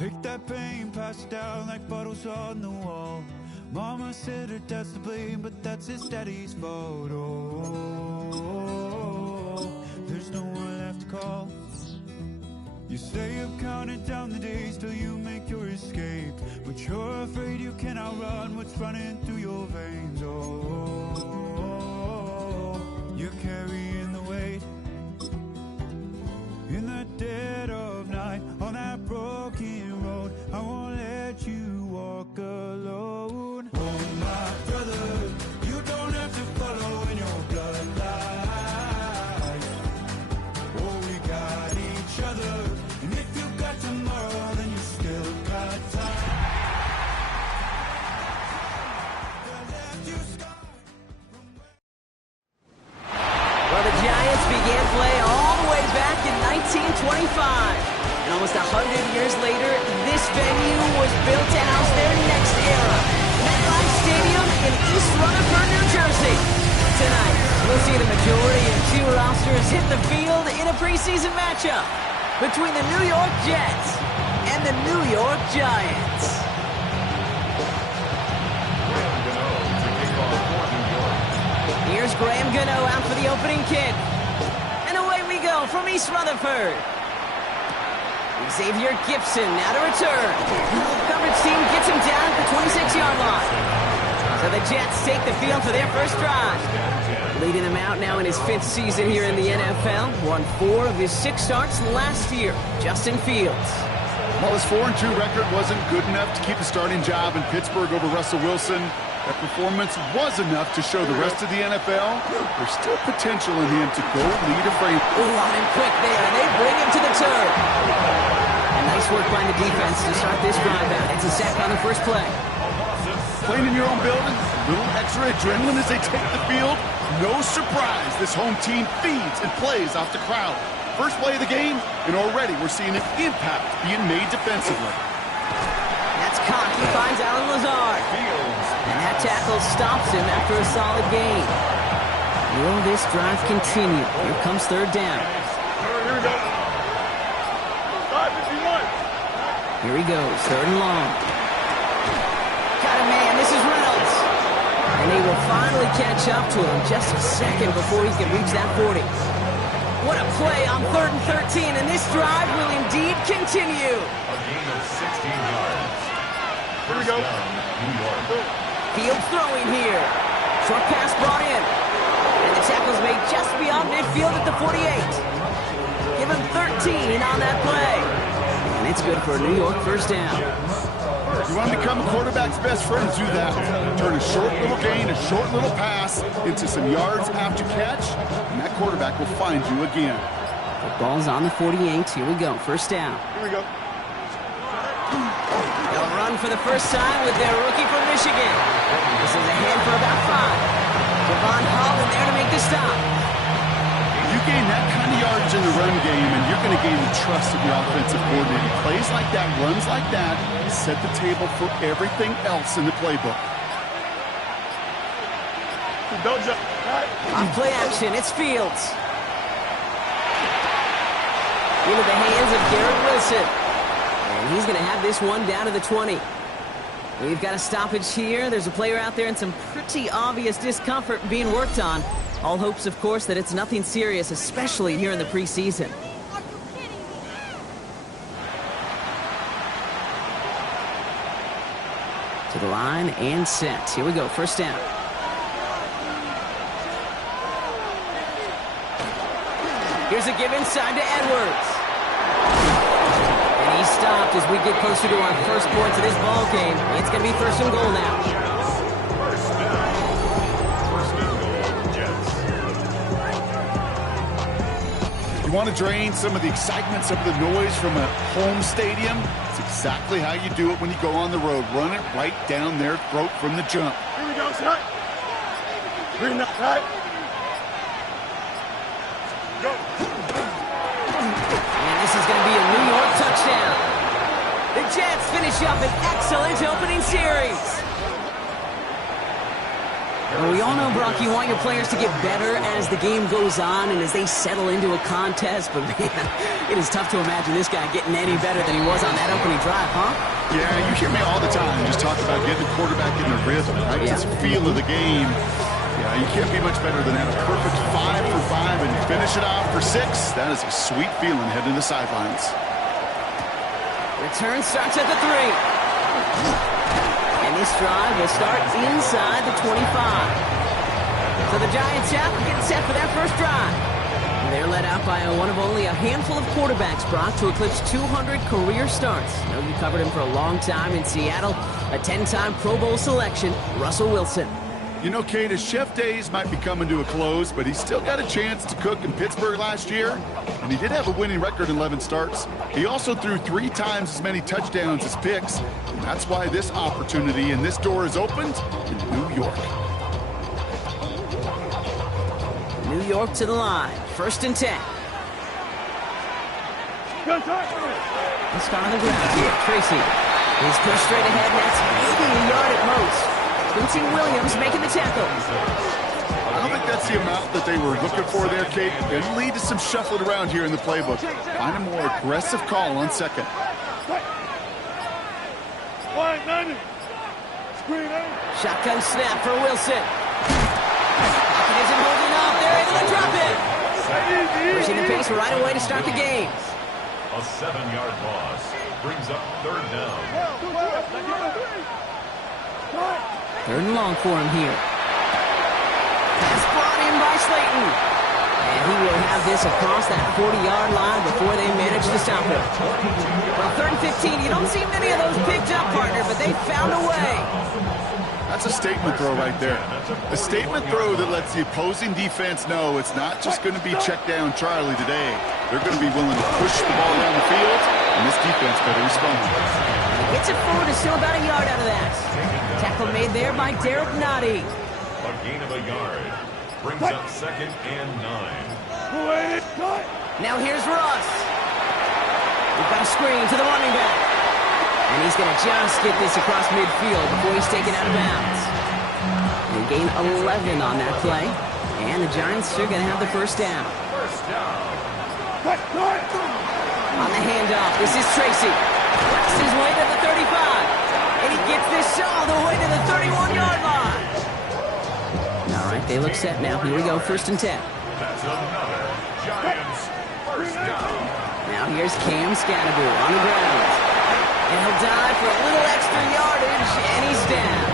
Take that pain, pass it down like bottles on the wall. Mama said her dad's to blame, but that's his daddy's fault. Oh, there's no one left to call. You stay up counting down the days till you make your escape, but you're afraid you cannot run what's running through your veins. Oh, you're carrying the weight in the dead of night on that broken road. I won't let you walk alone. Oh, my brother, you don't have to follow in your bloodline. Oh, we got each other, and if you got tomorrow, then you still got time. Well, the Giants began play all the way back in 1925. And almost 100 years later, this venue was built to house their next era. MetLife Stadium in East Rutherford, New Jersey. Tonight, we'll see the majority of two rosters hit the field in a preseason matchup between the New York Jets and the New York Giants. Here's Graham Gano out for the opening kick. And away we go from East Rutherford. Xavier Gibson now to return. Coverage team gets him down at the 26-yard line. So the Jets take the field for their first drive. Leading them out now in his 5th season here in the NFL. Won 4 of his 6 starts last year. Justin Fields. Well, his 4-2 record wasn't good enough to keep the starting job in Pittsburgh over Russell Wilson. That performance was enough to show the rest of the NFL there's still potential in him to go lead a frame. Ooh, on him quick there, and they bring him to the turf. And nice work by the defense to start this drive out. It's a sack on the first play. Playing in your own building, a little extra adrenaline as they take the field. No surprise, this home team feeds and plays off the crowd. First play of the game, and already we're seeing an impact being made defensively. That's cocked. He finds Alan Lazard. And that tackle stops him after a solid gain. Will this drive continue? Here comes third down. Here we go. 5-51. Here he goes, third and long. Got a man, this is Reynolds. And they will finally catch up to him just a second before he can reach that 40. What a play on 3rd and 13, and this drive will indeed continue. A gain of 16 yards. Here we go. Fields throwing here. Short pass brought in. And the tackle's made just beyond midfield at the 48. Give him 13 on that play. And it's good for a New York first down. You want to become a quarterback's best friend, do that. Turn a short little gain, a short little pass into some yards after catch, and that quarterback will find you again. The ball's on the 48. Here we go. First down. Here we go. They'll run for the first time with their rookie from Michigan. This is ahead for about 5. Devon Holland there to make the stop. You gain that kind of yardage in the run game, and you're going to gain the trust of your offensive coordinator. Plays like that, runs like that, set the table for everything else in the playbook. Don't jump. On play action, it's Fields. Into the hands of Garrett Wilson. And he's going to have this one down to the 20. We've got a stoppage here. There's a player out there in some pretty obvious discomfort being worked on. All hopes, of course, that it's nothing serious, especially here in the preseason. To the line and set. Here we go, first down. Here's a give inside to Edwards. And he stopped as we get closer to our first points of this ball game. It's going to be first and goal now. You want to drain some of the excitement, some of the noise from a home stadium? It's exactly how you do it when you go on the road. Run it right down their throat from the jump. Here we go, son. Bring that right. Go. And this is going to be a New York touchdown. The Jets finish up an excellent opening series. Well, we all know, Brock, you want your players to get better as the game goes on and as they settle into a contest. But, man, it is tough to imagine this guy getting any better than he was on that opening drive, huh? Yeah, you hear me all the time just talk about getting the quarterback in the rhythm, right? Yeah. Just feel of the game. Yeah, you can't be much better than that. A perfect 5 for 5 and finish it off for 6. That is a sweet feeling heading to the sidelines. Return starts at the 3. And this drive will start inside the 25. So the Giants have getting set for their first drive. They're led out by one of only a handful of quarterbacks, Brock, to eclipse 200 career starts. I know you covered him for a long time in Seattle. A 10-time Pro Bowl selection, Russell Wilson. You know, Kate, his chef days might be coming to a close, but he's still got a chance to cook in Pittsburgh last year. And he did have a winning record in 11 starts. He also threw 3 times as many touchdowns as picks. And that's why this opportunity and this door is opened in New York. New York to the line. 1st and 10. Let's start on the ground here. Tracy. He's pushed straight ahead, and that's maybe a yard at most. Quincy Williams making the tackle. I don't think that's the amount that they were looking for there, Kate. It'll lead to some shuffling around here in the playbook. Find a more aggressive call on 2nd. Shotgun snap for Wilson. He isn't holding up. They're able to drop it. Pushing the pace right away to start the game. A 7-yard loss brings up 3rd down. 3rd and long for him here. Pass brought in by Slayton. And he will have this across that 40-yard line before they manage to stop him. Well, 3rd and 15, you don't see many of those picked up, partner, but they found a way. That's a statement throw right there. A statement throw that lets the opposing defense know it's not just going to be check down Charlie today. They're going to be willing to push the ball down the field, and this defense better respond. Gets it forward, is still about a yard out of that. Tackle made there by Derek Nottie. A gain of a yard brings up 2nd and 9. Now here's Russ. We've got a screen to the running back. And he's going to just get this across midfield before he's taken out of bounds. They gain 11 on that play. And the Giants are going to have the 1st down. On the handoff, this is Tracy. Works his way to the 35. And he gets this all the way to the 31-yard line. All right, they look set now. Here we go, 1st and 10. That's another Giants 1st down. Now here's Cam Scatterbull on the ground. And he'll dive for a little extra yardage, and he's down.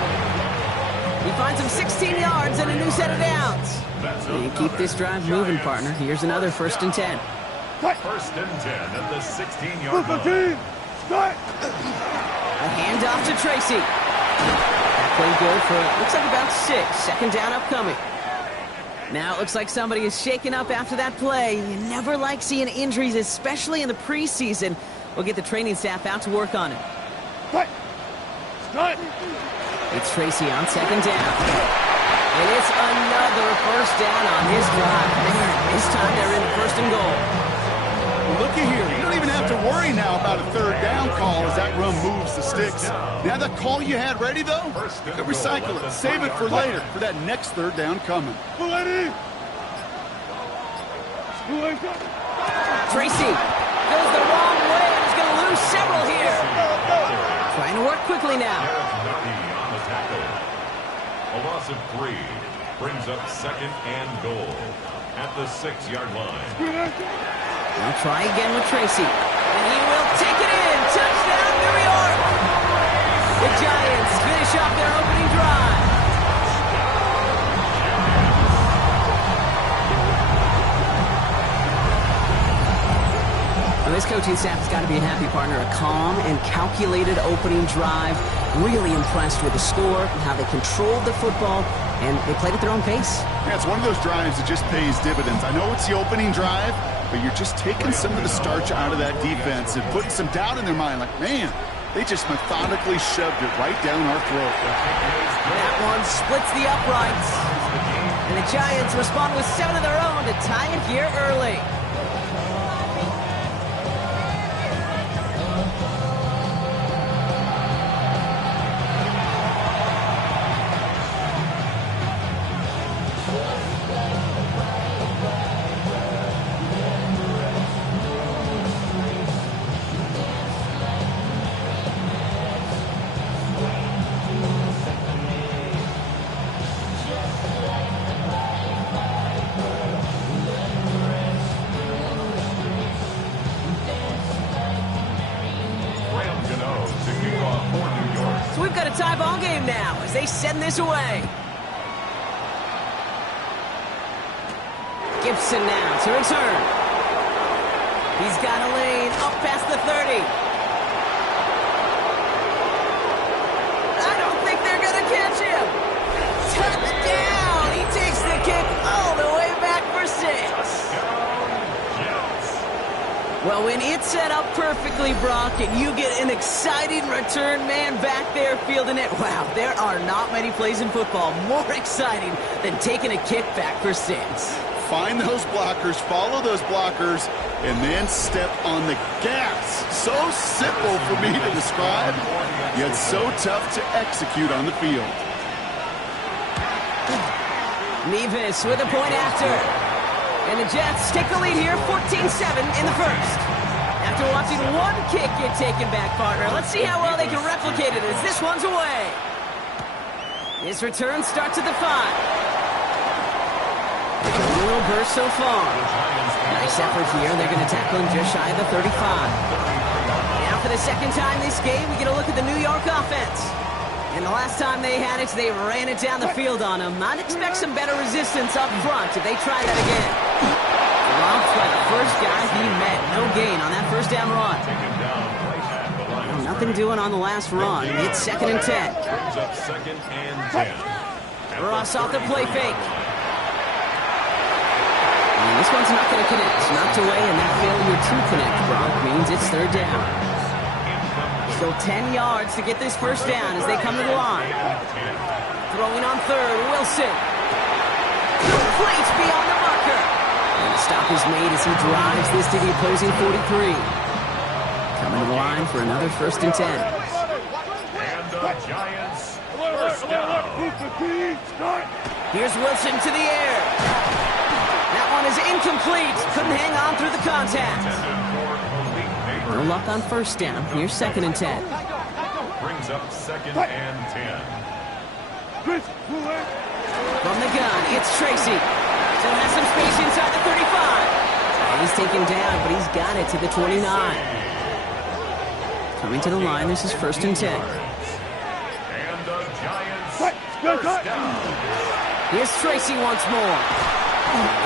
He finds him 16 yards and a new set of downs. And keep this drive moving, partner. Here's another 1st and 10. 1st and 10 at the 16-yard line. A handoff to Tracy. That played good for, looks like about 6. 2nd down upcoming. Now it looks like somebody is shaken up after that play. You never like seeing injuries, especially in the preseason. We'll get the training staff out to work on it. It's Tracy on 2nd down. And it's another 1st down on his drive. Man, this time they're in 1st and goal. Looky here. You don't even have to worry now about a 3rd down call as that run moves the sticks. Now that call you had ready, though, you can recycle it. Save it for later for that next 3rd down coming. Tracy goes the wrong way and is going to lose several here. Trying to work quickly now. On the tackle. A loss of 3 brings up 2nd and goal at the 6-yard line. Now try again with Tracy. And he will take it in. Touchdown, New York. The Giants finish off their opening drive. Well, this coaching staff has got to be a happy partner. A calm and calculated opening drive. Really impressed with the score and how they controlled the football, and they played at their own pace. Yeah, it's one of those drives that just pays dividends. I know it's the opening drive, but you're just taking some of the starch out of that defense and putting some doubt in their mind. Like, man, they just methodically shoved it right down our throat. That one splits the uprights. And the Giants respond with 7 of their own to tie it here early. tie ball game now as they send this away. Gibson now to return. He's got a lane up past the 30. I don't think they're going to catch him. Touchdown! He takes the kick all the way back for 6. Well, when it's set up perfectly, Brock, and you get an exciting return man back there fielding it, wow, there are not many plays in football more exciting than taking a kick back for 6. Find those blockers, follow those blockers, and then step on the gas. So simple for me to describe, yet so tough to execute on the field. Nevis with a point after. And the Jets take the lead here, 14-7 in the first. After watching one kick get taken back, partner, let's see how well they can replicate it as this one's away. His return starts at the 5. A little burst so far. Nice effort here. They're going to tackle him just shy of the 35. Now for the second time this game, we get a look at the New York offense. And the last time they had it, they ran it down the field on him. I'd expect some better resistance up front if they try that again. Dropped by the first guy he met. No gain on that first down run. Well, nothing doing on the last run. It's 2nd and 10. Brings up 2nd and 10. Ross off the play fake. And this one's not going to connect. Knocked away, and that failure to connect, Brock, means it's 3rd down. Still 10 yards to get this first down as they come to the line. Throwing on 3rd, Wilson. Complete beyond the marker. And the stop is made as he drives this to the opposing 43. Coming to the line for another 1st and 10. And the Giants first down. Here's Wilson to the air. That one is incomplete. Couldn't hang on through the contact. No luck on 1st down. Here's 2nd and 10. Brings up 2nd and 10. From the gun, it's Tracy. Still has some space inside the 35. And he's taken down, but he's got it to the 29. Coming to the line, this is 1st and 10. And the Giants first down. Here's Tracy once more.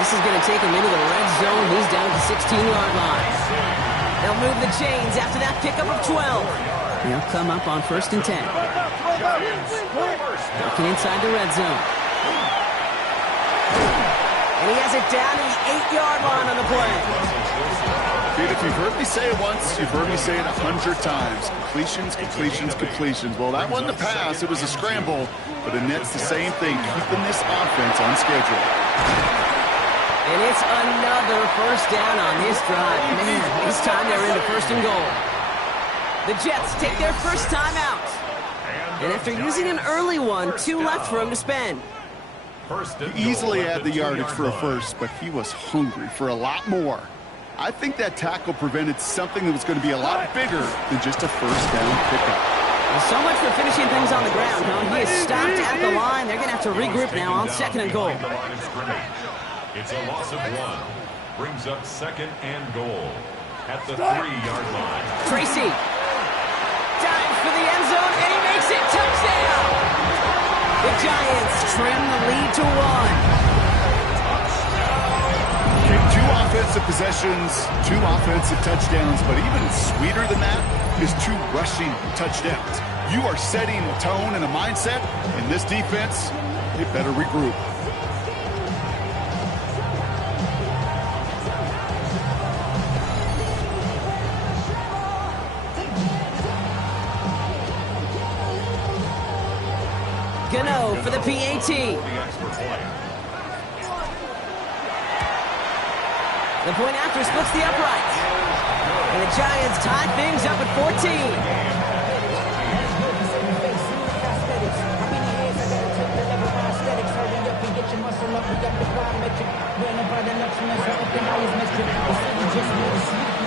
This is going to take him into the red zone. He's down at the 16-yard line. They'll move the chains after that pickup of 12. They'll come up on 1st and 10. Looking inside the red zone. And he has it down to the 8-yard line on the play. Dude, if you've heard me say it once, you've heard me say it 100 times. Completions, completions, completions. Well, that wasn't a pass. It was a scramble. But the net's the same thing, keeping this offense on schedule. And it's another first down on this drive. Man, this time they're into 1st and goal. The Jets take their first time out. And after using an early one, 2 left for him to spend. He easily had the yardage for a first, but he was hungry for a lot more. I think that tackle prevented something that was going to be a lot bigger than just a first down pickup. Well, so much for finishing things on the ground, huh? He is stopped at the line. They're going to have to regroup now on 2nd and goal. It's a loss of 1. Brings up 2nd and goal at the 3-yard line. Tracy dives for the end zone, and he makes it. Touchdown! The Giants trim the lead to 1. 2 offensive possessions, 2 offensive touchdowns, but even sweeter than that is 2 rushing touchdowns. You are setting a tone and a mindset, and this defense, they better regroup. Gano for the PAT. The point after splits the uprights. And the Giants tie things up at 14.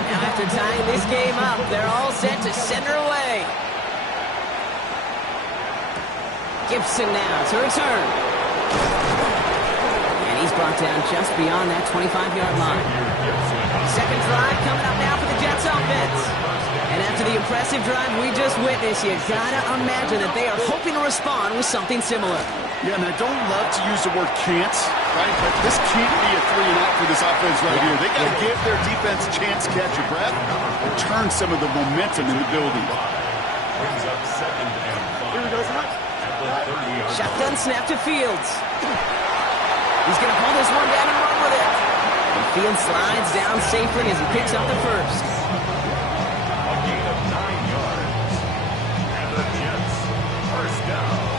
Now after tying this game up, they're all set to send her away. Gibson now to return. And he's brought down just beyond that 25-yard line. Second drive coming up now for the Jets offense. And after the the impressive drive we just witnessed, you gotta imagine that they are hoping to respond with something similar. Yeah, and I don't love to use the word can't, right? But this can't be a 3-and-out for this offense right here. They got to give their defense a chance to catch your breath and turn some of the momentum in the building. Brings up 2nd and 5. Here we go, at the 30-yard line. Shotgun snap to Fields. He's going to pull this one down and run with it. And Fields slides down safely as he picks up the first. A gain of 9 yards. And the Jets, first down.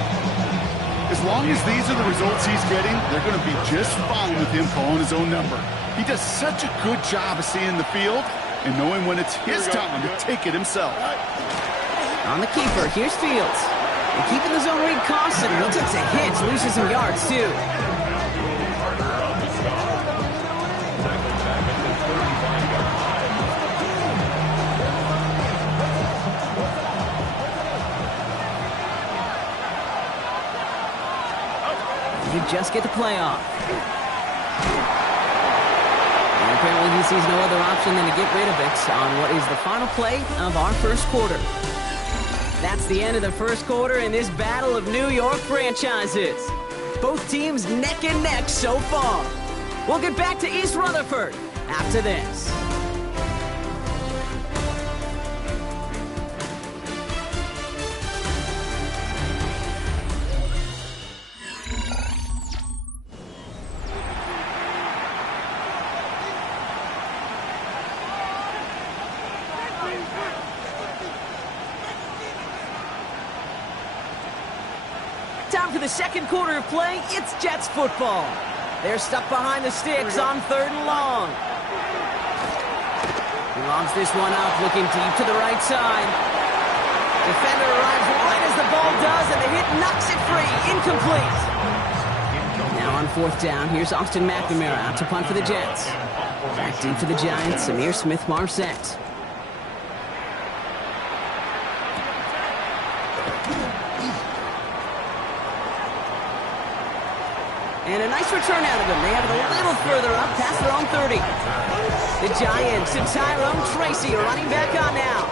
As long as these are the results he's getting, they're going to be just fine with him calling his own number. He does such a good job of seeing the field and knowing when it's his time to take it himself. On the keeper, here's Fields. And keeping the zone read caution. He takes a hit, loses some yards, too. You just get the play off. And apparently he sees no other option than to get rid of it on what is the final play of our first quarter. That's the end of the first quarter in this battle of New York franchises. Both teams neck and neck so far. We'll get back to East Rutherford after this. Time for the second quarter of play. It's Jets football. They're stuck behind the sticks on 3rd and long. He lobs this one up, looking deep to the right side. Defender arrives right as the ball does, and the hit knocks it free. Incomplete. Now on 4th down, here's Austin McNamara out to punt for the Jets. Back deep for the Giants, Amir Smith-Marset. And a nice return out of them. They have it a little further up past their own 30. The Giants and Tyrone Tracy are running back on now.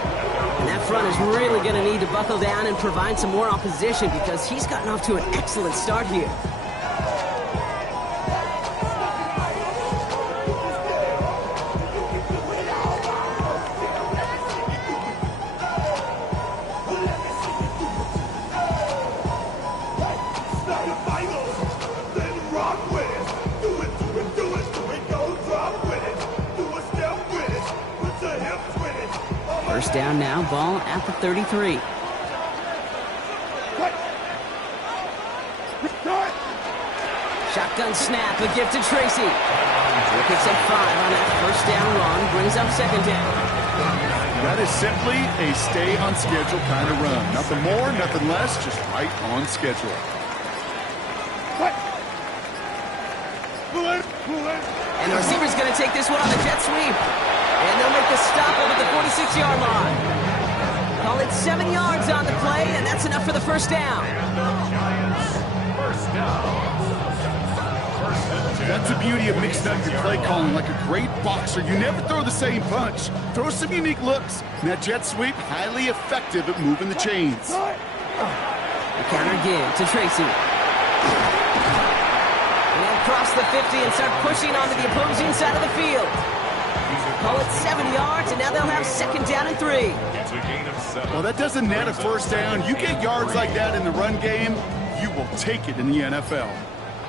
And that front is really going to need to buckle down and provide some more opposition because he's gotten off to an excellent start here. First down now, ball at the 33. Shotgun snap, a gift to Tracy. He picks up 5 on that first down run, brings up 2nd down. That is simply a stay on schedule kind of run. Nothing more, nothing less, just right on schedule. And the receiver's going to take this one on the jet sweep. And they'll make the stop over the 46-yard line. Call it 7 yards on the play, and that's enough for the first down. First down. That's the beauty of mixing up your play calling like a great boxer. You never throw the same punch. Throw some unique looks. And that jet sweep, highly effective at moving the chains. The counter give to Tracy. And they'll cross the 50 and start pushing onto the opposing side of the field. Call it 7 yards, and now they'll have 2nd down and 3. It's a gain of 7. Well, that doesn't net a first down. You get yards like that in the run game, you will take it in the NFL.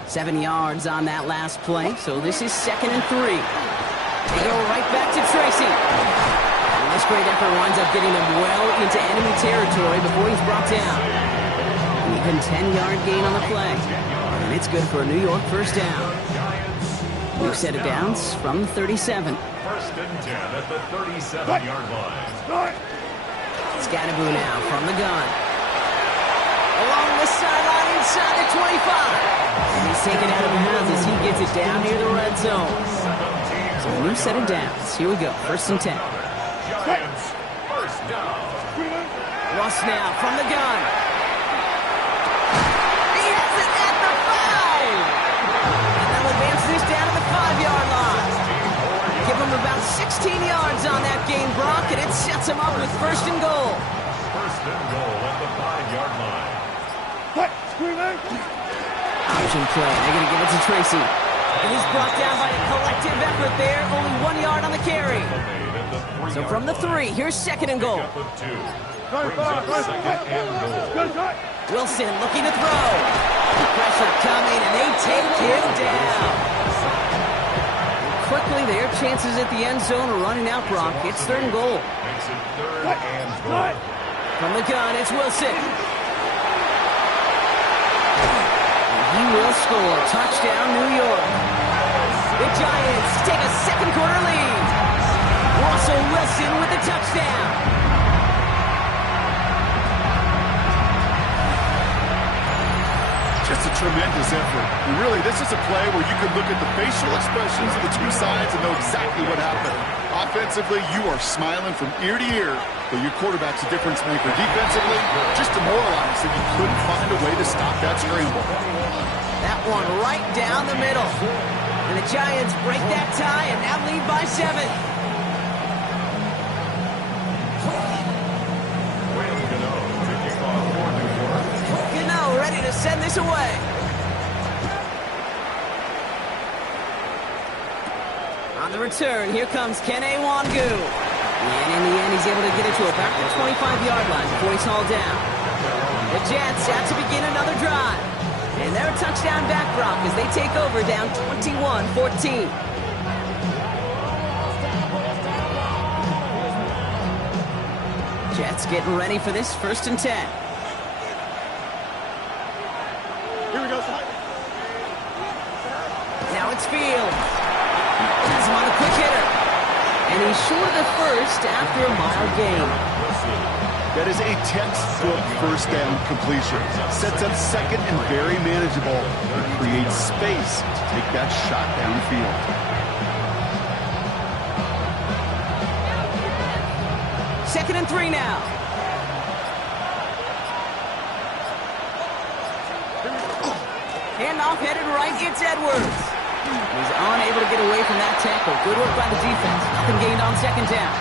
7 yards on that last play, so this is 2nd and 3. They go right back to Tracy. And this great effort winds up getting them well into enemy territory before he's brought down. An even 10-yard gain on the play. And it's good for a New York first down. New set of downs from the 37. First and 10 at the 37-yard line. Scatterboo now from the gun. Along the sideline inside the 25. And he's taken out of bounds as he gets it down near the red zone. So a new set of downs. Here we go. 1st and 10. Giants, first down. Russ now from the gun. He has it at the 5. And they'll advance this down to the 5-yard line. Give him about 16 yards on that game, Brock, and it sets sets him up with first and goal. First and goal at the 5-yard line. Option play. They're going to give it to Tracy. And he's brought down by a collective effort there. Only 1 yard on the carry. So from the 3, here's second and goal. Wilson looking to throw. Pressure coming, and they take him down. Quickly, their chances at the end zone are running out, Brock. It's third and goal. Makes it third and goal. From the gun, it's Wilson. And he will score. Touchdown, New York. The Giants take a second quarter lead. Russell Wilson with the touchdown. Just a tremendous effort. And really, this is a play where you can look at the facial expressions of the two sides and know exactly what happened. Offensively, you are smiling from ear to ear, but your quarterback's a difference maker. Defensively, just demoralized that you couldn't find a way to stop that scramble. That one right down the middle. And the Giants break that tie and now lead by 7. Ready to send this away. On the return, here comes Kene Wangu. And in the end, he's able to get it to about the 25-yard line before he's hauled down. The Jets have to begin another drive. And they're a touchdown back, Brock, as they take over down 21-14. Jets getting ready for this first and 10. Now it's Field. Has him on a quick hitter. And he's short of the first after a mile gain. That is a textbook first down completion. Sets up second and very manageable. It creates space to take that shot downfield. Second and 3 now. Handoff headed right. It's Edwards. He's unable to get away from that tackle. Good work by the defense. Nothing gained on second down.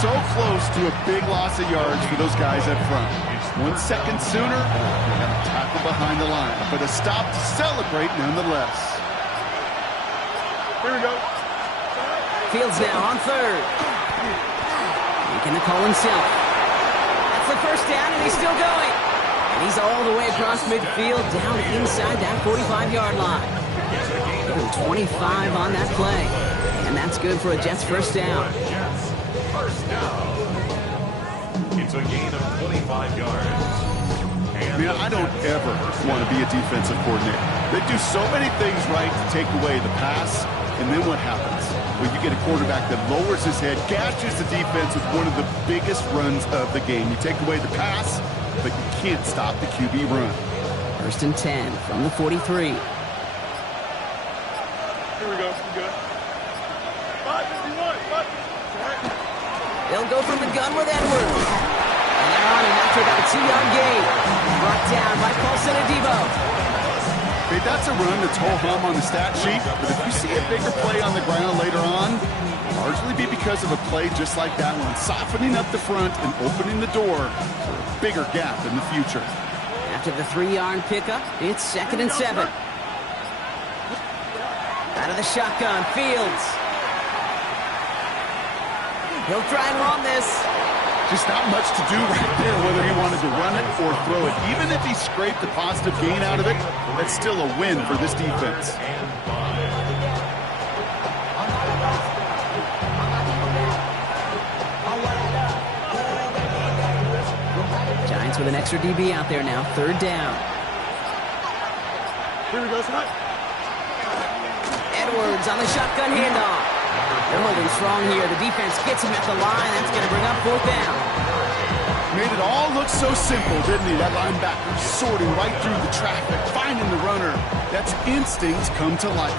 So close to a big loss of yards for those guys up front. 1 second sooner, they have a tackle behind the line. But a stop to celebrate nonetheless. Here we go. Fields now on third. Making the call himself. That's the first down, and he's still going. And he's all the way across midfield, down inside that 45-yard line. Even 25 on that play. And that's good for a Jets first down. First down. It's a gain of 25 yards. I don't ever want to be a defensive coordinator. They do so many things right to take away the pass, and then what happens? Well, you get a quarterback that lowers his head, gashes the defense with one of the biggest runs of the game. You take away the pass, but you can't stop the QB run. First and 10 from the 43. Here we go. Good. 551. They'll go from the gun with Edwards. And they're on him after about a 2-yard gain. Brought down by Paulson Adebo. Hey, that's a run that's ho-hum on the stat sheet, but if you see a bigger play on the ground later on, it'll largely be because of a play just like that one, softening up the front and opening the door for a bigger gap in the future. After the 3-yard pickup, it's second and 7. Out of the shotgun, Fields. He'll try and run this. Just not much to do right there, whether he wanted to run it or throw it. Even if he scraped a positive gain out of it, that's still a win for this defense. Giants with an extra DB out there now. Third down. Here we go, son. Edwards on the shotgun handoff. They're holding strong here. The defense gets him at the line. That's going to bring up fourth down. Made it all look so simple, didn't he? That linebacker sorting right through the traffic, finding the runner. That's instincts come to life.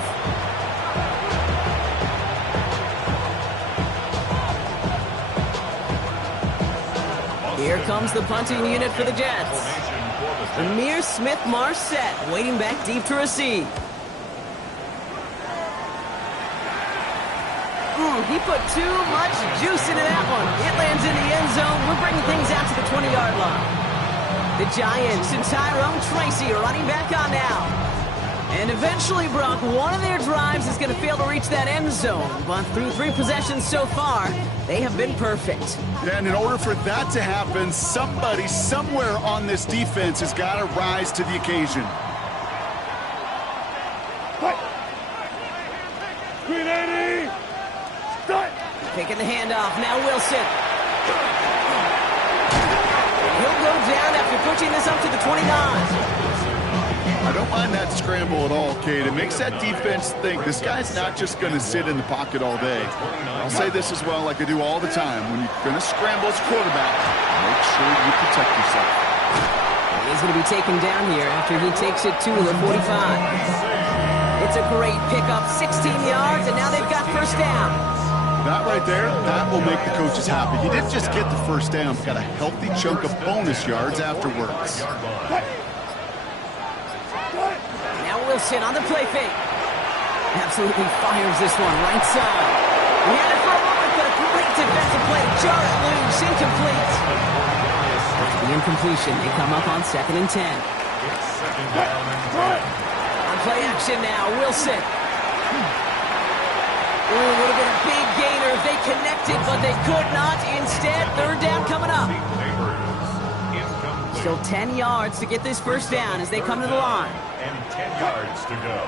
Here comes the punting unit for the Jets. Amir Smith-Marset waiting back deep to receive. he put too much juice into that one. It lands in the end zone. We're bringing things out to the 20-yard line. The Giants and Tyrone Tracy are running back on now. And eventually, Brock, one of their drives is going to fail to reach that end zone. But through 3 possessions so far, they have been perfect. And in order for that to happen, somebody somewhere on this defense has got to rise to the occasion. Taking the handoff. Now Wilson. He'll go down after pushing this up to the 29. I don't mind that scramble at all, Kate. It makes that defense think this guy's not just going to sit in the pocket all day. I'll say this as well, like I do all the time. When you're going to scramble as a quarterback, make sure you protect yourself. He's going to be taken down here after he takes it to the 45. It's a great pickup, 16 yards, and now they've got first down. That right there, that will make the coaches happy. He didn't just get the first down, but got a healthy chunk of bonus yards afterwards. Wilson on the play fake. Absolutely fires this one right side. He had it for a moment, but a great defensive play to jar it loose. Incomplete. After the incompletion, they come up on 2nd and 10. On play action now, Wilson. Ooh, would have been a big gainer if they connected, but they could not. Instead, 3rd down coming up. Still 10 yards to get this first down as they come to the line. And 10 yards to go.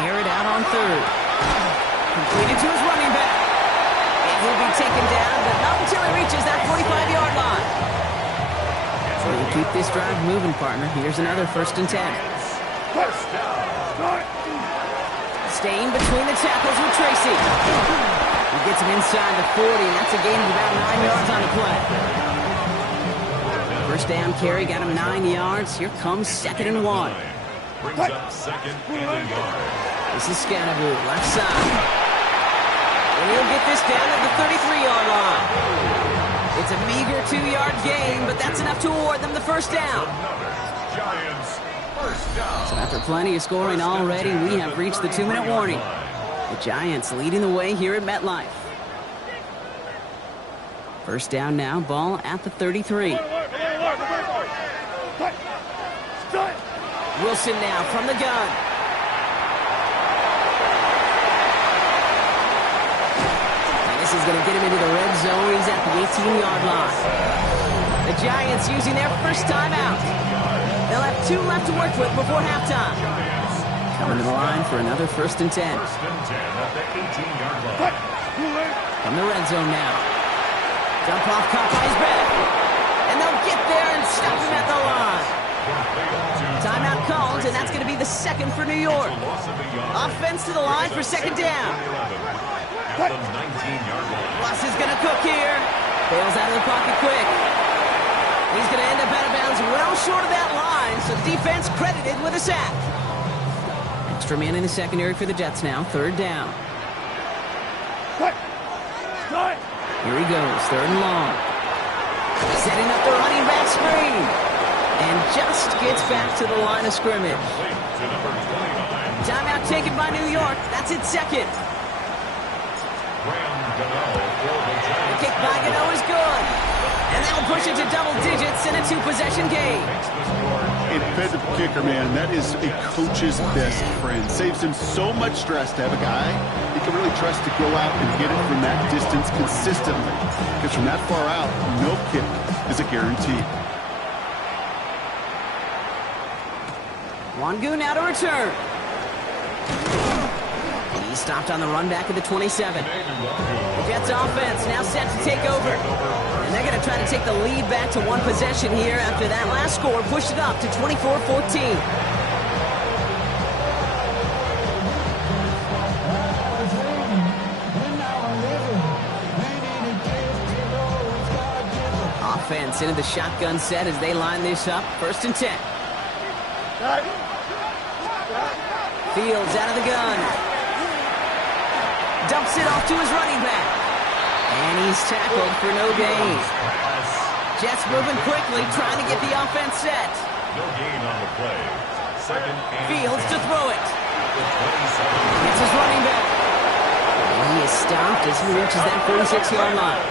Air it out on 3rd. Completed to his running back. And he'll be taken down, but not until he reaches that 45-yard line. So to keep this drive moving, partner, here's another 1st and 10. First down. Staying between the tackles with Tracy. He gets him inside the 40, and that's a gain of about 9 yards on the play. First down carry, got him 9 yards. Here comes 2nd and 1. Brings up 2nd and a yard. This is Scannaboo, left side. And he'll get this down at the 33-yard line. It's a meager 2-yard gain, but that's enough to award them the first down. Giants, first down. So after plenty of scoring already, we have reached the 2-minute warning. The Giants leading the way here at MetLife. First down now, ball at the 33. Wilson now from the gun. And this is going to get him into the red zone. He's at the 18-yard line. The Giants using their first timeout. They'll have 2 left to work with before halftime. Coming to the line for another 1st and 10. 1st and 10 at the 18-yard line. From the red zone now. Dump off caught by his back. And they'll get there and stop him at the line. Timeout called, and that's going to be the 2nd for New York. Offense to the line for 2nd down. At the 19-yard line. Russ is going to cook here. Bails out of the pocket quick. He's going to end up out of bounds well short of that line, so defense credited with a sack. Extra man in the secondary for the Jets now, 3rd down. Here he goes, 3rd and long. Setting up the running back screen. And just gets back to the line of scrimmage. Timeout taken by New York. That's its 2nd. The kick by Gano is good. And that'll push it to double digits in a 2-possession game. A defensive kicker, man, that is a coach's best friend. Saves him so much stress to have a guy he can really trust to go out and get it from that distance consistently. Because from that far out, no kick is a guarantee. Wangu now to return. He stopped on the run back at the 27. The Jets offense now set to take over. And they're going to try to take the lead back to 1 possession here after that last score pushed it up to 24-14. Offense into the shotgun set as they line this up. 1st and 10. Fields out of the gun. Dumps it off to his running back. And he's tackled for no gain. Jets moving quickly, trying to get the offense set. No gain on the play. 2nd and Fields 10. to throw it. The 27. It's his running back. And he is stopped as he reaches that 46-yard line.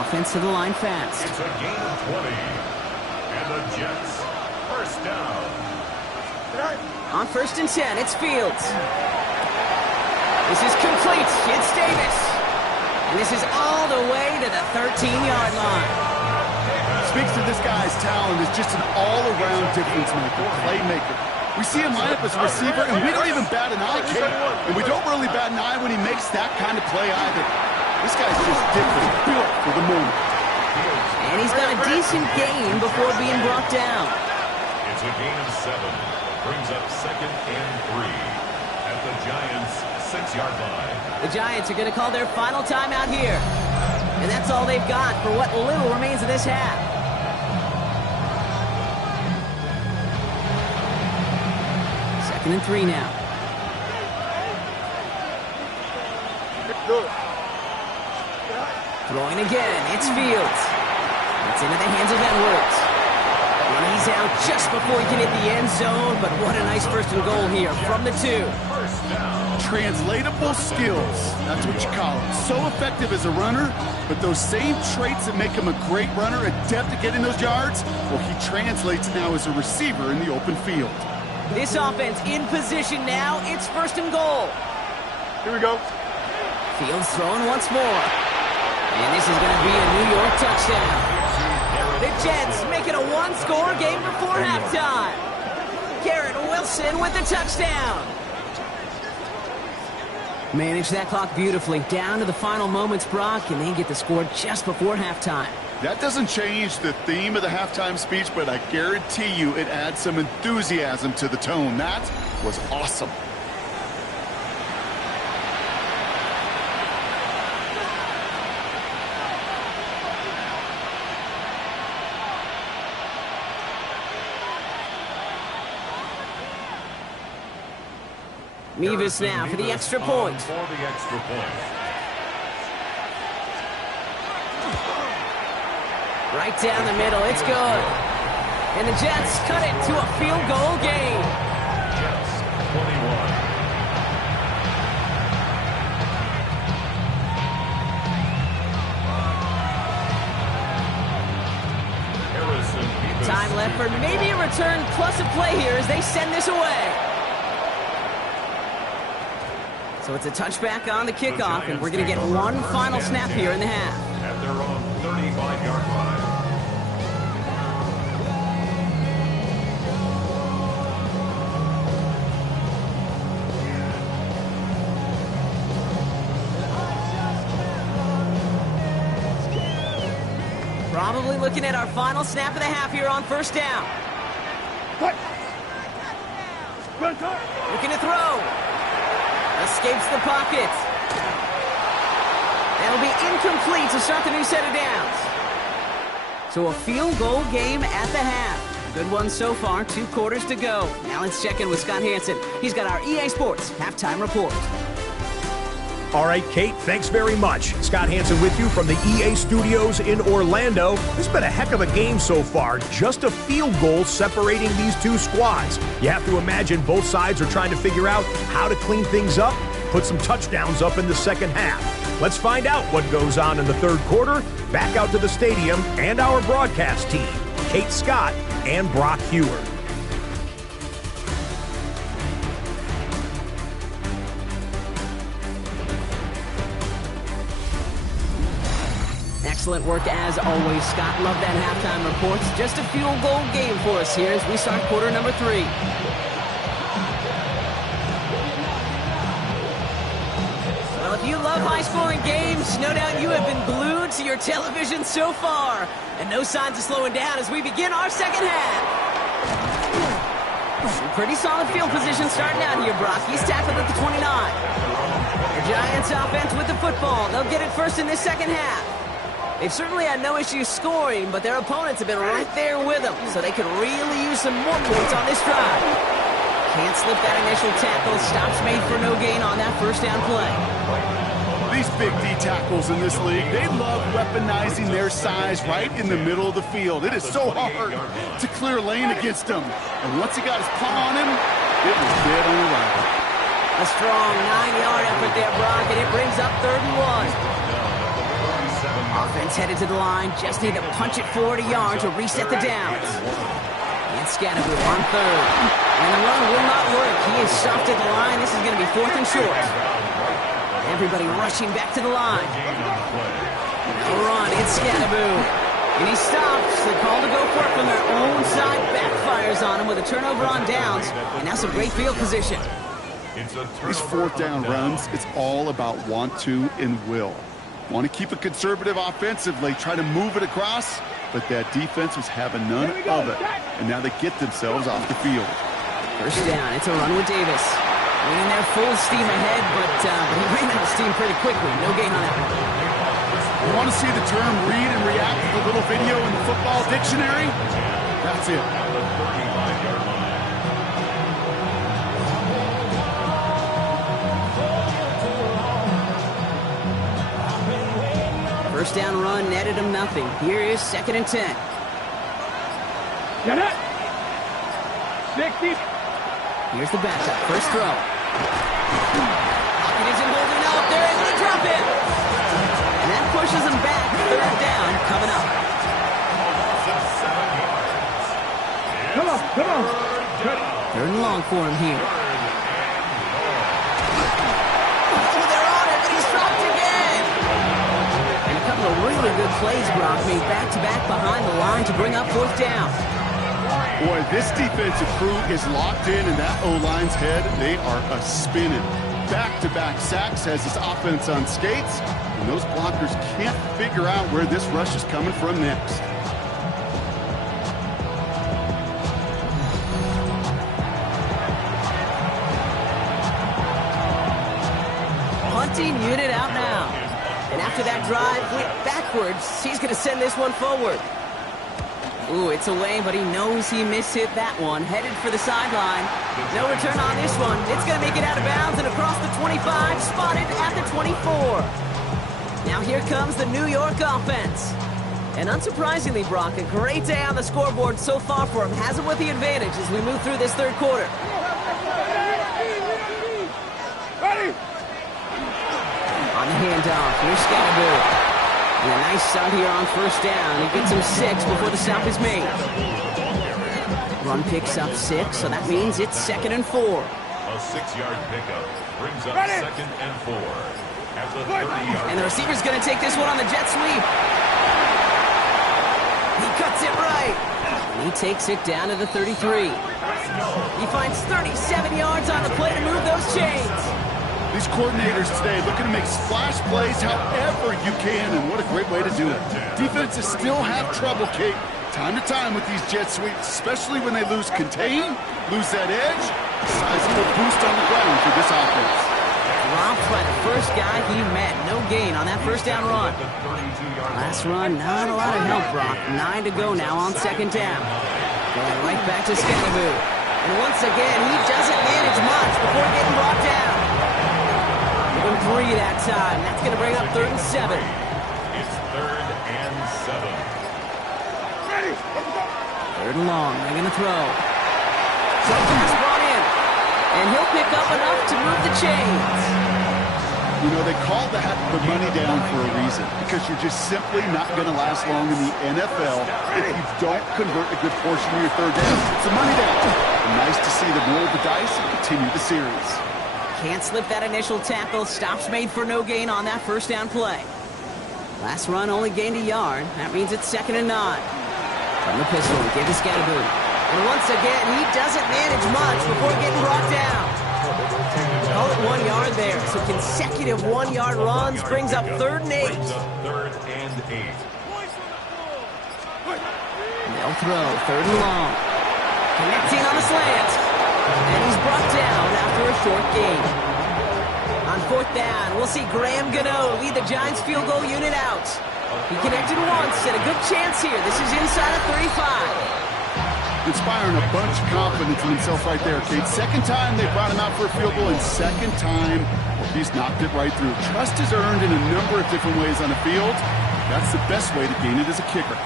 Offense to the line fast. It's a gain of 20. And the Jets, first down. On 1st and 10, it's Fields. This is complete. It's Davis. And this is all the way to the 13-yard line. Speaks to this guy's talent as just an all-around difference maker, playmaker. We see him line up as a receiver, and we don't even bat an eye, Kate. And we don't really bat an eye when he makes that kind of play either. This guy's just different, built for the moment. And he's got a decent gain before being brought down. It's a gain of 7. Brings up 2nd and 3 at the Giants' 6-yard line. The Giants are going to call their final timeout here. And that's all they've got for what little remains of this half. Second and 3 now. Throwing again. It's Fields. It's into the hands of Edwards. And he's out just before he can hit the end zone, but what a nice 1st and goal here from the 2. Translatable skills. That's what you call it. So effective as a runner, but those same traits that make him a great runner, adept at getting those yards, well, he translates now as a receiver in the open field. This offense in position now. It's 1st and goal. Here we go. Fields throwing once more. And this is going to be a New York touchdown. The Jets make it a one-score game before halftime. Garrett Wilson with the touchdown. Manage that clock beautifully down to the final moments, Brock, and they get the score just before halftime. That doesn't change the theme of the halftime speech, but I guarantee you it adds some enthusiasm to the tone. That was awesome. Mevis now for the extra point. For the extra point. Right down the middle, it's good. And the Jets cut it to a field goal game. Jets 21. Time left for maybe a return plus a play here as they send this away. So it's a touchback on the kickoff, and we're going to get one final snap here in the half. At their own 35-yard line. Probably looking at our final snap of the half here on 1st down. Looking to throw. Escapes the pocket. That'll be incomplete to start the new set of downs. So a field goal game at the half. Good one so far, 2 quarters to go. Now let's check in with Scott Hansen. He's got our EA Sports halftime report. All right, Kate, thanks very much. Scott Hansen with you from the EA Studios in Orlando. It's been a heck of a game so far. Just a field goal separating these two squads. You have to imagine both sides are trying to figure out how to clean things up, put some touchdowns up in the second half. Let's find out what goes on in the 3rd quarter. Back out to the stadium and our broadcast team, Kate Scott and Brock Hewer. Excellent work as always, Scott. Love that halftime reports. Just a field goal game for us here as we start quarter number 3. Well, if you love high-scoring games, no doubt you have been glued to your television so far. And no signs of slowing down as we begin our second half. Some pretty solid field position starting out here, Brock. He's tackled at the 29. The Giants offense with the football. They'll get it first in this second half. They've certainly had no issues scoring, but their opponents have been right there with them, so they could really use some more points on this drive. Can't slip that initial tackle. Stops made for no gain on that 1st down play. These big D tackles in this league, they love weaponizing their size right in the middle of the field. It is so hard to clear lane against them. And once he got his paw on him, it was dead on arrival. A strong 9-yard effort there, Brock, and it brings up 3rd and 1. Offense headed to the line. Just need to punch it forward a yard to reset the downs. And Scatterby on 3rd. And the run will not work. He is soft at the line. This is going to be 4th and short. Everybody rushing back to the line. No run. It's Scatterby. And he stops. The call to go for it from their own side backfires on him with a turnover on downs. And now some great field position. These 4th down runs, it's all about want to and will. Want to keep it conservative offensively, try to move it across, but that defense was having none of it. And now they get themselves off the field. First down. It's a run with Davis. Winning there full steam ahead, but he ran out of steam pretty quickly. No gain on that one. You want to see the term read and react to the little video in the football dictionary? That's it. First down run netted him nothing. Here is 2nd and 10. Get it! 60. Here's the backup. First throw. Pocket isn't holding up. They're able to drop it. And that pushes him back. 3rd down coming up. Come on. 3rd and long for him here. Oh, they're on it, but he's dropped again. And a couple of really good plays, Brock, made back-to-back behind the line to bring up 4th down. Boy, this defensive crew is locked in that O-line's head. They are a-spinning. Back-to-back sacks has this offense on skates, and those blockers can't figure out where this rush is coming from next. Punting unit out now. And after that drive went backwards, he's going to send this one forward. Ooh, it's away, but he knows he mishit that one. Headed for the sideline. No return on this one. It's going to make it out of bounds and across the 25, spotted at the 24. Now here comes the New York offense. And unsurprisingly, Brock, a great day on the scoreboard so far for him. Has him with the advantage as we move through this 3rd quarter. Ready? On the handoff, here's Scatterby. And a nice start here on 1st down. He gets him 6 before the stop is made. Run picks up 6, so that means it's 2nd and 4. A 6-yard pickup brings up 2nd and 4. At the 30-yard. And the receiver's going to take this one on the jet sweep. He cuts it right. And he takes it down to the 33. He finds 37 yards on the play to move those chains. These coordinators today looking to make splash plays however you can, and what a great way to do it. Defenses still have trouble, Kate, time to time with these jet sweeps, especially when they lose contain, lose that edge. Sizable boost on the ground for this offense. Dropped by the first guy he met. No gain on that 1st down run. Last run, not a lot of help, Brock. 9 to go now on 2nd down. Going right back to Scatterby. And once again, he doesn't manage much before getting brought down. 3 that time. That's going to bring up 3rd and 7. It's 3rd and 7. Ready? 3rd and long. They're going to throw. So pass brought in. And he'll pick up enough to move the chains. You know, they call that the money down for a reason, because you're just simply not going to last long in the NFL if you don't convert a good portion of your 3rd down. It's a money down. And nice to see them roll the dice and continue the series. Can't slip that initial tackle. Stops made for no gain on that 1st down play. Last run only gained a yard. That means it's 2nd and 9. From the pistol, give to Scatterby. And once again, he doesn't manage much before getting brought down. Call it 1 yard there. So consecutive 1-yard runs brings up 3rd and 8. Third and 8. They'll throw. 3rd and long. Connecting on the slant. And he's brought down after a short gain. On 4th down, we'll see Graham Gano lead the Giants field goal unit out. He connected once and a good chance here. This is inside of 35. Inspiring a bunch of confidence in himself right there, Kate. 2nd time they brought him out for a field goal, and 2nd time he's knocked it right through. Trust is earned in a number of different ways on the field. That's the best way to gain it as a kicker.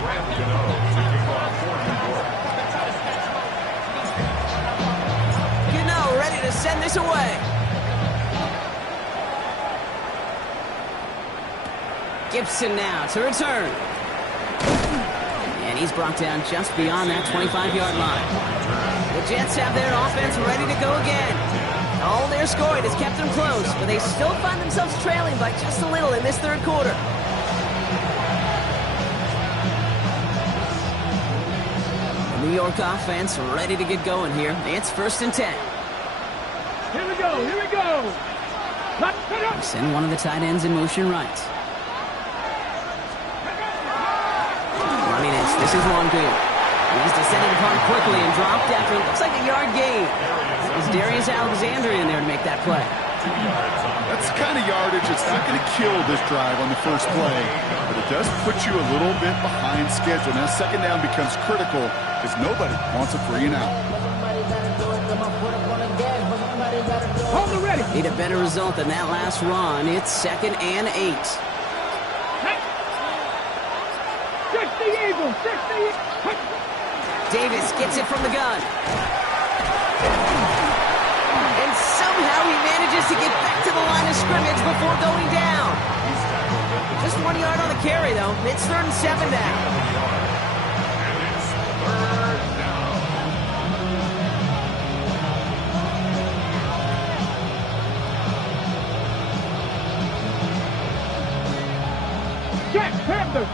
Graham Gano to kick to send this away. Gibson now to return. And he's brought down just beyond that 25-yard line. The Jets have their offense ready to go again. All their scoring has kept them close, but they still find themselves trailing by just a little in this third quarter. The New York offense ready to get going here. It's 1st and 10. Here we go, here we go. Send one of the tight ends in motion right. Running it. This is one good. He's descended upon quickly and dropped after it looks like a yard gain. Is Darius Alexander in there to make that play? That's the kind of yardage that's not going to kill this drive on the first play, but it does put you a little bit behind schedule. Now, second down becomes critical because nobody wants a 3 and out. Hold it ready. Need a better result than that last run. It's 2nd and 8. 60 Eagles, 60. Davis gets it from the gun. And somehow he manages to get back to the line of scrimmage before going down. Just 1 yard on the carry, though. It's 3rd and 7 now. Jack Panthers.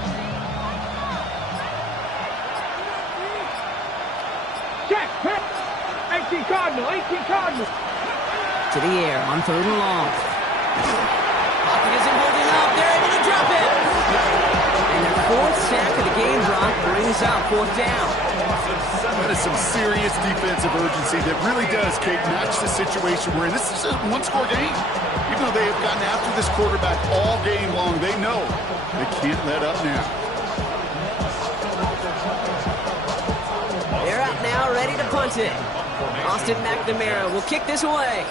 Jack Panthers. 18 Cardinal, 18 Cardinal. To the air on 3rd and long. Pocket isn't holding up. They're able to drop it. And their 4th sack of the game, Brock, brings up 4th down. That is some serious defensive urgency that really does, Kate, match the situation we're in. This is a one-score game. Even though they have gotten after this quarterback all game long, they know they can't let up now. They're out now, ready to punt it. Austin McNamara will kick this away.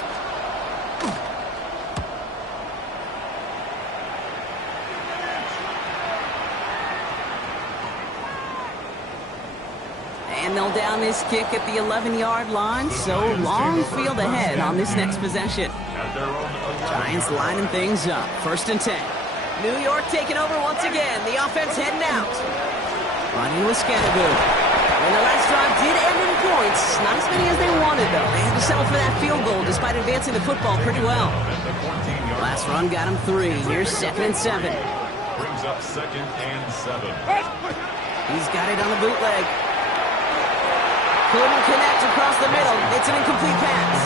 And they'll down this kick at the 11-yard line, so long field ahead on this next possession. Giants lining things up, 1st and 10. New York taking over once again. The offense heading out. Running with Scannaboo. And the last drive did end in points. Not as many as they wanted, though. They had to settle for that field goal despite advancing the football pretty well. Last run got him 3. Here's 2nd and 7. Brings up 2nd and 7. He's got it on the bootleg. Couldn't connect across the middle. It's an incomplete pass.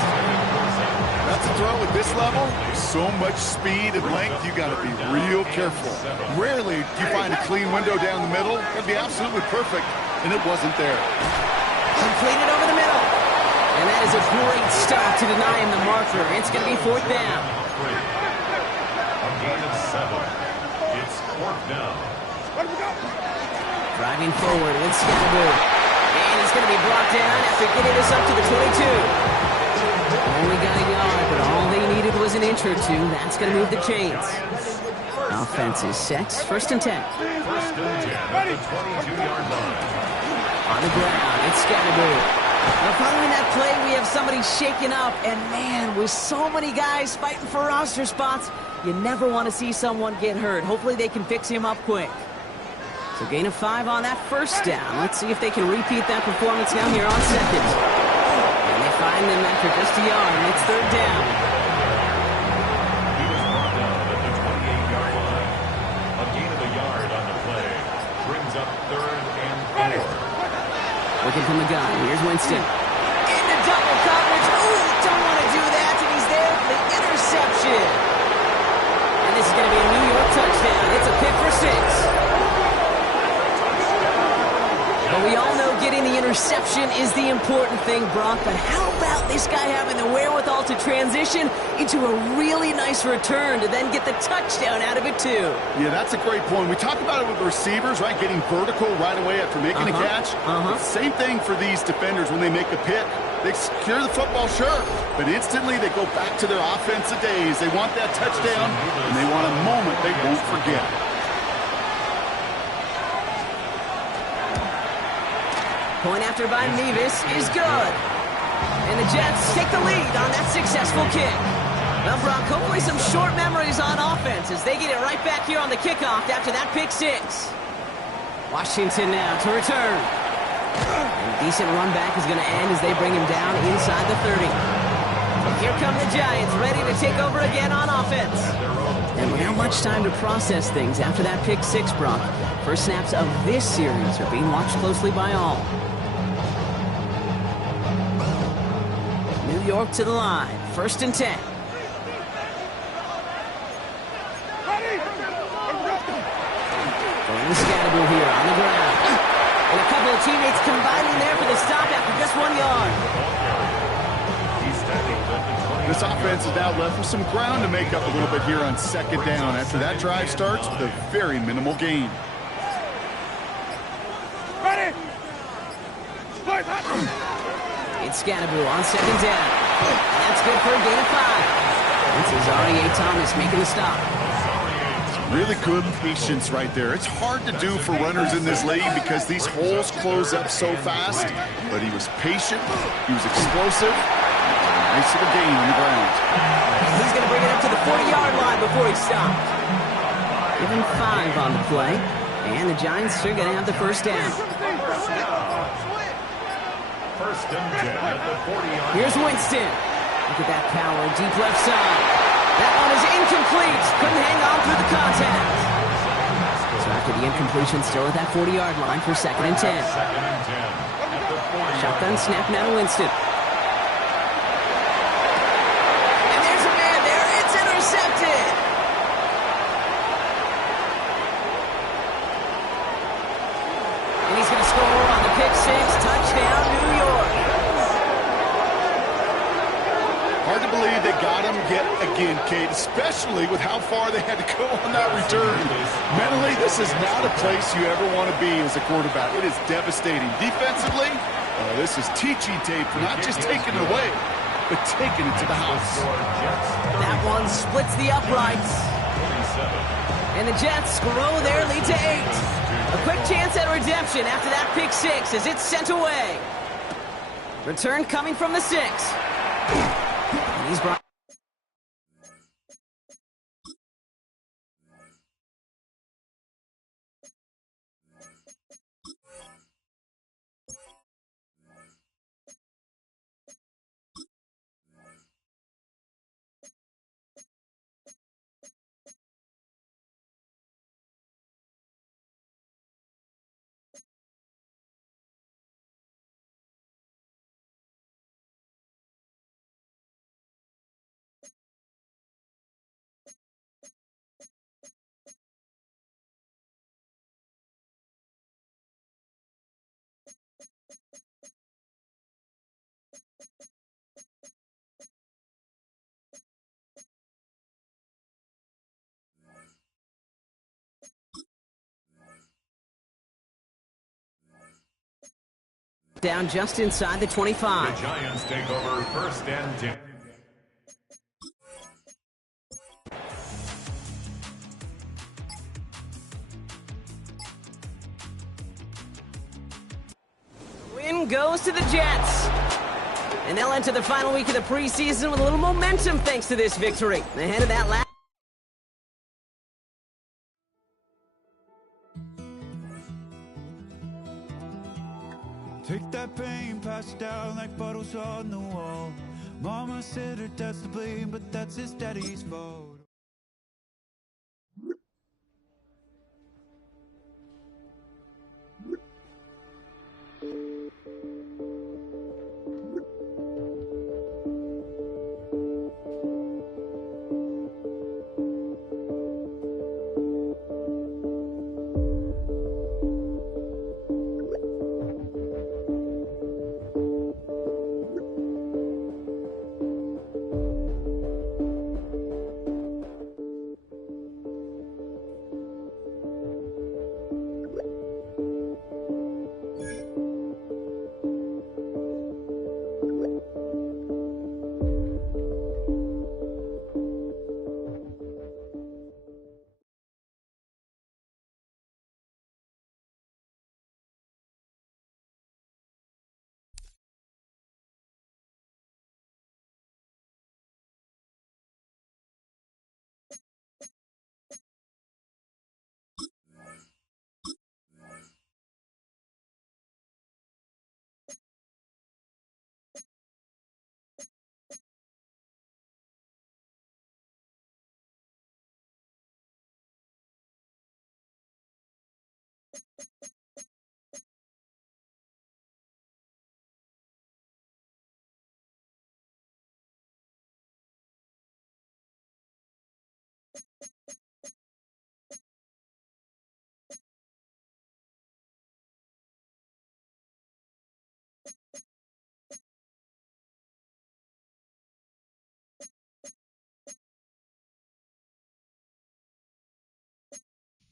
That's a throw at this level. So much speed and length, you got to be real careful. Rarely do you find a clean window down the middle. That'd be absolutely perfect, and it wasn't there. Completed over the middle. And that is a great stop to deny him the marker. It's going to be 4th down. A gain of 7. It's 4th down. Driving forward with Scannaboo. And he's going to be brought down after getting this up to the 22. Only got a yard, but all they needed was an inch or 2. That's going to move the chains. Offense is set. 1st and 10. 1st and 10 at the 22-yard line. On the ground, it's Scannaboo. Now, following that play, we have somebody shaken up. And, man, with so many guys fighting for roster spots, you never want to see someone get hurt. Hopefully they can fix him up quick. So gain of 5 on that 1st down. Let's see if they can repeat that performance now here on 2nd. And they find them after just a yard, and it's 3rd down. He was brought down at the 28-yard line. A gain of a yard on the play. Brings up 3rd and 4. Looking from the gun. Here's Winston. Into double coverage. Ooh, don't want to do that, and he's there for the interception. And this is going to be a New York touchdown. It's a pick for 6. But we all know getting the interception is the important thing, Brock. But how about this guy having the wherewithal to transition into a really nice return to then get the touchdown out of it, too? Yeah, that's a great point. We talk about it with the receivers, right? Getting vertical right away after making a catch. Same thing for these defenders when they make a pick. They secure the football, sure, but instantly they go back to their offensive days. They want that touchdown, and they want a moment they won't forget. Point after by Nevis is good. And the Jets take the lead on that successful kick. Well, Brock, hopefully some short memories on offense as they get it right back here on the kickoff after that pick six. Washington now to return. And decent run back is going to end as they bring him down inside the 30. Here come the Giants, ready to take over again on offense. And without much time to process things after that pick six, Brock, first snaps of this series are being watched closely by all. New York to the line, 1st and 10. Going Scatterbill here on the ground. And a couple of teammates combining there for the stop after just 1 yard. This offense is now left with some ground to make up a little bit here on 2nd down after that drive starts with a very minimal gain. Ready? It's Scatterbill on 2nd down. That's good for a gain of 5. This is R.A. Thomas making the stop. Really good patience right there. It's hard to do for runners in this league because these holes close up so fast. But he was patient. He was explosive. Nice little gain on the ground. He's going to bring it up to the 40-yard line before he stopped. Give him 5 on the play. And the Giants are going to have the first down. 1st and 10 at the 40-yard line. Here's Winston. Look at that power, deep left side. That one is incomplete. Couldn't hang on through the contact. So after the incompletion, still at that 40-yard line for 2nd and 10. 2nd and 10 at the 40-yard line. Shotgun snap now to Winston. And there's a man there. It's intercepted. And he's going to score on the pick six. Touchdown, New York. Hard to believe they got him yet again, Kate, especially with how far they had to go on that return. Mentally, this is not a place you ever want to be as a quarterback. It is devastating. Defensively, this is teaching tape for not just taking it away, but taking it to the house. That one splits the uprights. And the Jets grow their lead to 8. A quick chance at redemption after that pick six as it's sent away. Return coming from the 6. And he's brought. Down just inside the 25. The Giants take over 1st and 10. Win goes to the Jets. And they'll enter the final week of the preseason with a little momentum thanks to this victory. Ahead of that last. Take that pain, pass it down like bottles on the wall. Mama said her dad's to blame, but that's his daddy's fault.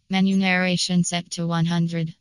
Menu narration set to 100.